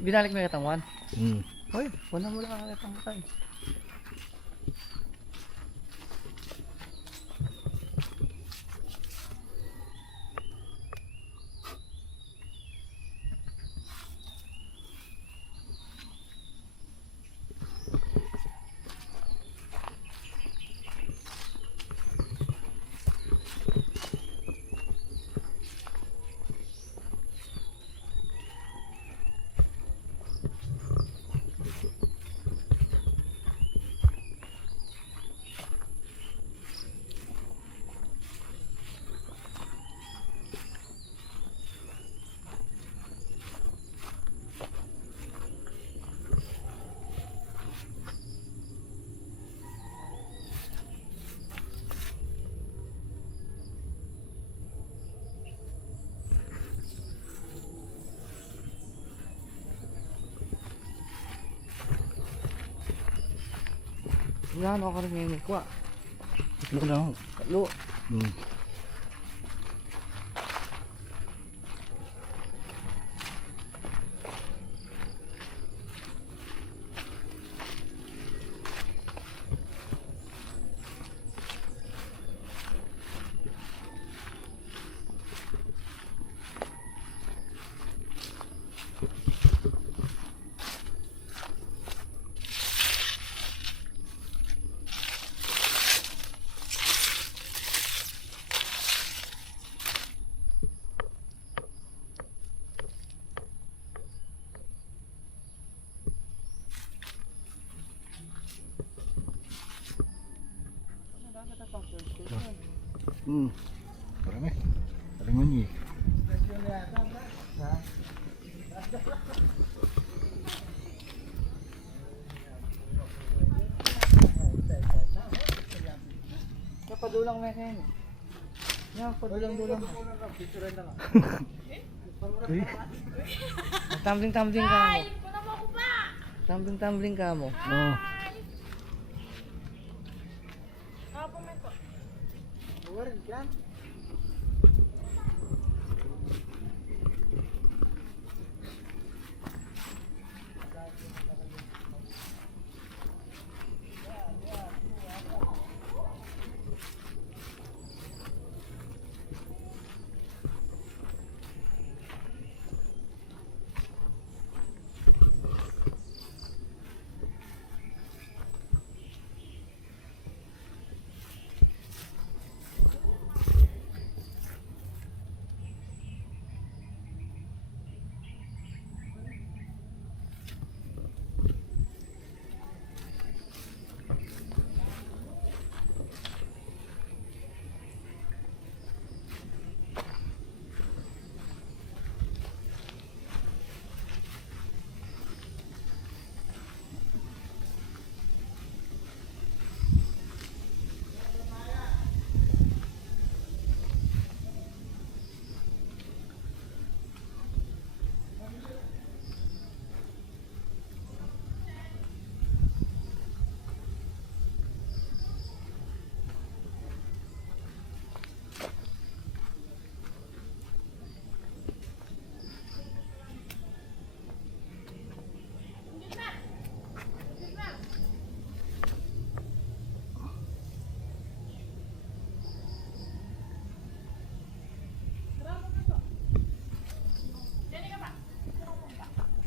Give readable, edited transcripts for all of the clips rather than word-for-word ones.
Binalik mo yung katawan? Hmm. Hoy, wala mo lang kakitang katay. Wala na ako rin ngayon nagkuha. Tatlo lang. Tatlo. Hmm. Hmm. Marami. Parang yun eh. Padulang na kayo. Yan, padulang-dulang. Tumbling-tumbling ka mo. Tumbling-tumbling ka mo. Oo.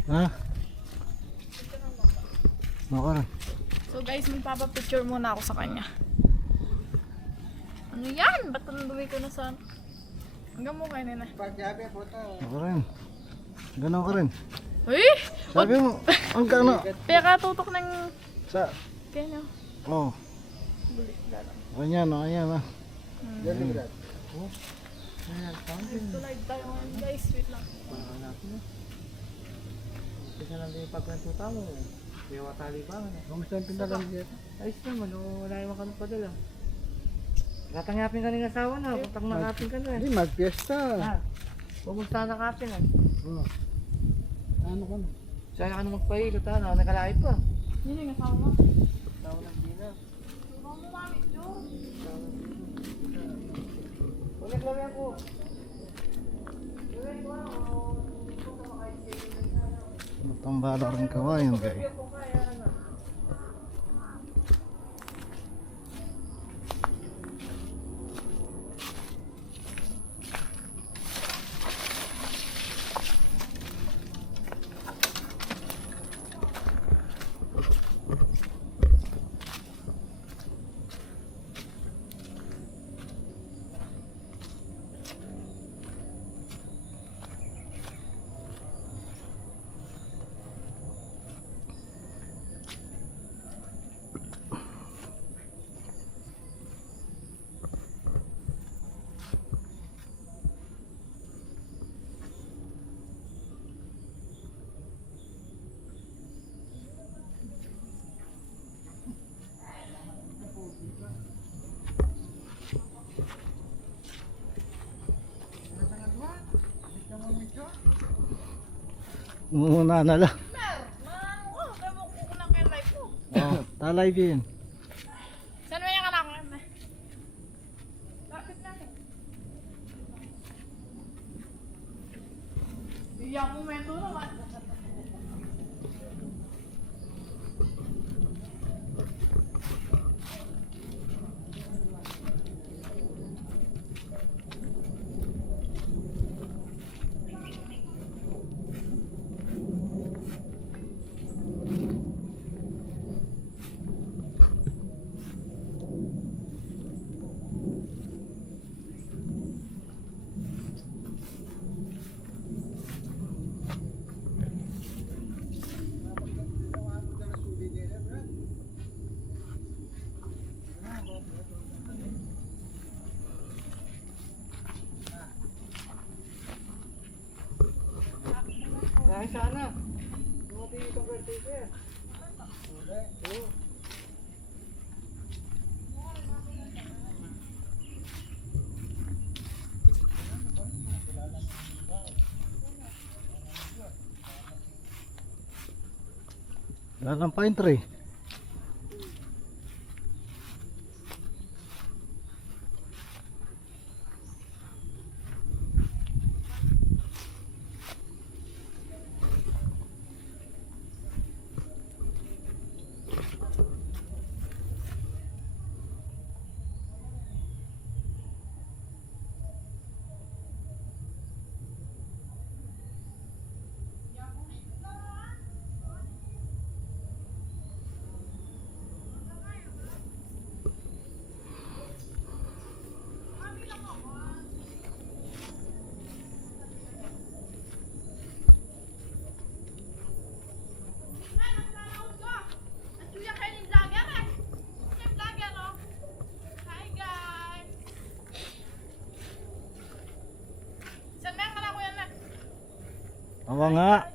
Ha? Maka. So guys, magpapapicture muna ako sa kanya. Ano yan? Ba't nandumi ko na sa... Hanggang mo kayo nina. Ako rin. Ganon ka rin. Uy! Sabi mo, ang gano. Peka tutok ng... Sa... Kaya Oh. Buli, galang. Kanyan, o. Kanyan, o. Ito live tayo ngayon guys. Wait lang. Kasi lang din yung pagkwentuta mo. Kaya watali ba? Kamusta ang pindagan dito? Ayos naman, wala yung makanong padala. Tatangapin ka ng asawa na, puntang nakapin ka na eh. Hindi, mag-fiesta. Ha? Pumunta na nakapin eh. Oh. Ano ka na? Saan ka na magpahilot ha? Nakalait pa. Yun yung asawa mo. Asawa ng Gina. Mama mo mami, Joe. Ulit lang yan po. Ulit ko na, punta makaisin na. Matambala rin kawayan guys. Muna na lang. Kamu kukulang kayo live ko. Oh, talay din. Saan mo yung anak mo? Bakit na? Iyak mo meto naman. Dahil sana. Buti itong birthday ko eh. Oo. Wala lang pine tree. Awa nga.